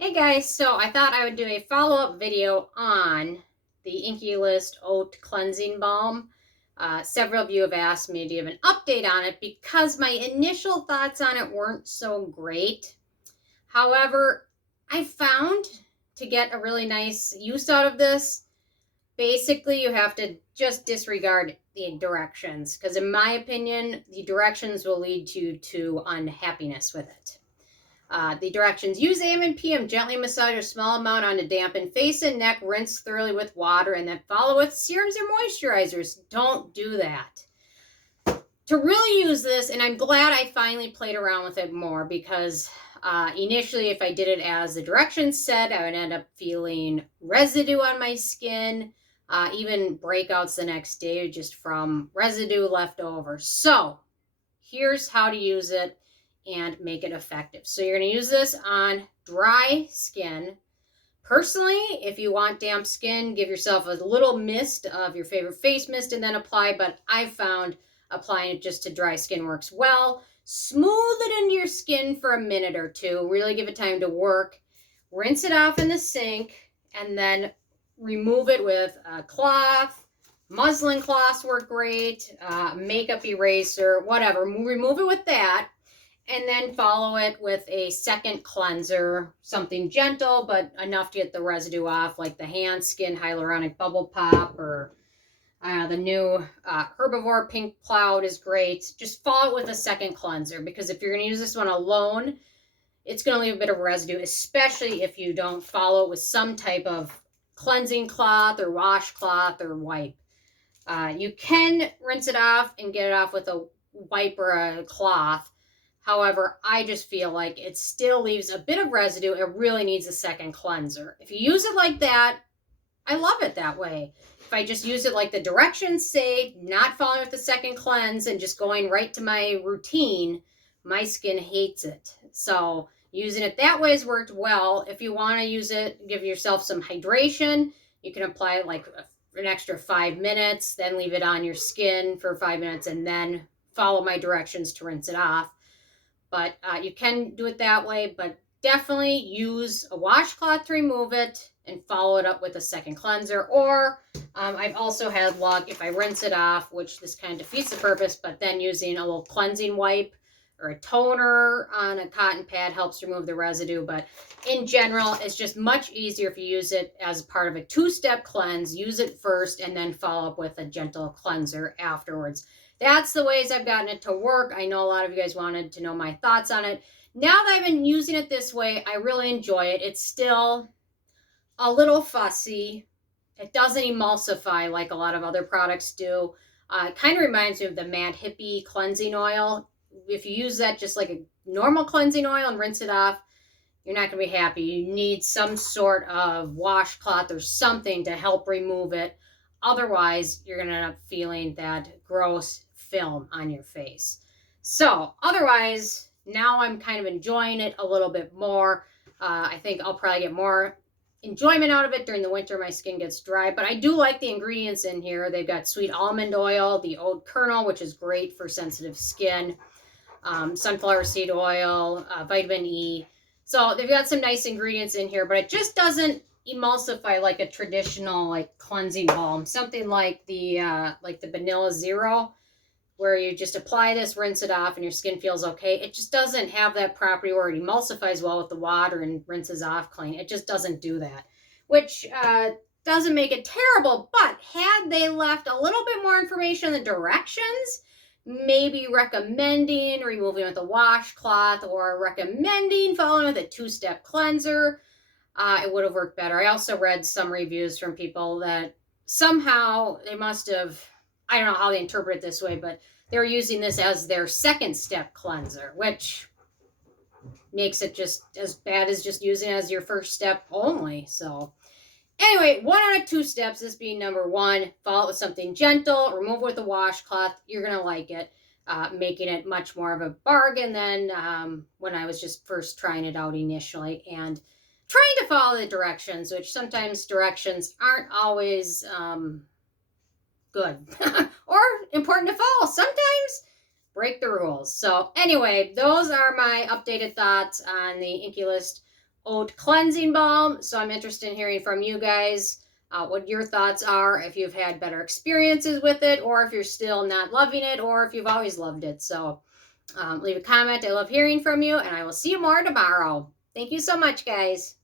Hey guys, so I thought I would do a follow-up video on the INKEY List Oat Cleansing Balm. Several of you have asked me to give an update on it because my initial thoughts on it weren't so great. However, I found to get a really nice use out of this, basically you have to just disregard the directions because in my opinion, the directions will lead you to unhappiness with it. The directions: use AM and PM, gently massage a small amount on a dampened face and neck, rinse thoroughly with water, and then follow with serums or moisturizers. Don't do that. To really use this, and I'm glad I finally played around with it more because initially if I did it as the directions said, I would end up feeling residue on my skin, even breakouts the next day just from residue left over. So here's how to use it and make it effective. So you're going to use this on dry skin. Personally, if you want damp skin, give yourself a little mist of your favorite face mist and then apply, but I've found applying it just to dry skin works well. Smooth it into your skin for a minute or two. Really give it time to work. Rinse it off in the sink and then remove it with a cloth. Muslin cloths work great. Makeup eraser, whatever. Remove it with that. And then follow it with a second cleanser, something gentle, but enough to get the residue off, like the hand skin hyaluronic bubble pop, or the new herbivore pink cloud is great. Just follow it with a second cleanser, because if you're going to use this one alone, it's going to leave a bit of residue, especially if you don't follow it with some type of cleansing cloth or washcloth or wipe. You can rinse it off and get it off with a wipe or a cloth. However, I just feel like it still leaves a bit of residue. It really needs a second cleanser. If you use it like that, I love it that way. If I just use it like the directions say, not following with the second cleanse and just going right to my routine, my skin hates it. So using it that way has worked well. If you want to use it, give yourself some hydration. You can apply it like an extra 5 minutes, then leave it on your skin for 5 minutes, and then follow my directions to rinse it off. But you can do it that way, but definitely use a washcloth to remove it and follow it up with a second cleanser. Or I've also had luck if I rinse it off, which this kind of defeats the purpose, but then using a little cleansing wipe or a toner on a cotton pad helps remove the residue. But in general, it's just much easier if you use it as part of a two-step cleanse. Use it first and then follow up with a gentle cleanser afterwards. That's the ways I've gotten it to work. I know a lot of you guys wanted to know my thoughts on it. Now that I've been using it this way, I really enjoy it. It's still a little fussy. It doesn't emulsify like a lot of other products do. It kind of reminds me of the Mad Hippie cleansing oil. If you use that just like a normal cleansing oil and rinse it off, you're not going to be happy. You need some sort of washcloth or something to help remove it. Otherwise, you're going to end up feeling that gross film on your face. So otherwise, now I'm kind of enjoying it a little bit more. I think I'll probably get more enjoyment out of it during the winter. My skin gets dry, but I do like the ingredients in here. They've got sweet almond oil, the oat kernel, which is great for sensitive skin, sunflower seed oil, vitamin E. So they've got some nice ingredients in here, but it just doesn't emulsify like a traditional like cleansing balm. Something like the Vanilla Zero, where you just apply this, rinse it off, and your skin feels okay. It just doesn't have that property where it emulsifies well with the water and rinses off clean. It just doesn't do that, which doesn't make it terrible. But had they left a little bit more information in the directions, maybe recommending removing with a washcloth or recommending following with a two-step cleanser, it would have worked better. I also read some reviews from people that somehow they must have, I don't know how they interpret it this way, but they're using this as their second step cleanser, which makes it just as bad as just using it as your first step only. So anyway, 1 out of 2 steps, this being number 1, follow it with something gentle, remove it with a washcloth. You're going to like it, making it much more of a bargain than when I was just first trying it out initially. And trying to follow the directions, which sometimes directions aren't always good or important to follow. Sometimes break the rules. So anyway, those are my updated thoughts on the INKEY List Oat Cleansing Balm. So I'm interested in hearing from you guys what your thoughts are, if you've had better experiences with it, or if you're still not loving it, or if you've always loved it. So leave a comment. I love hearing from you, and I will see you more tomorrow. Thank you so much, guys.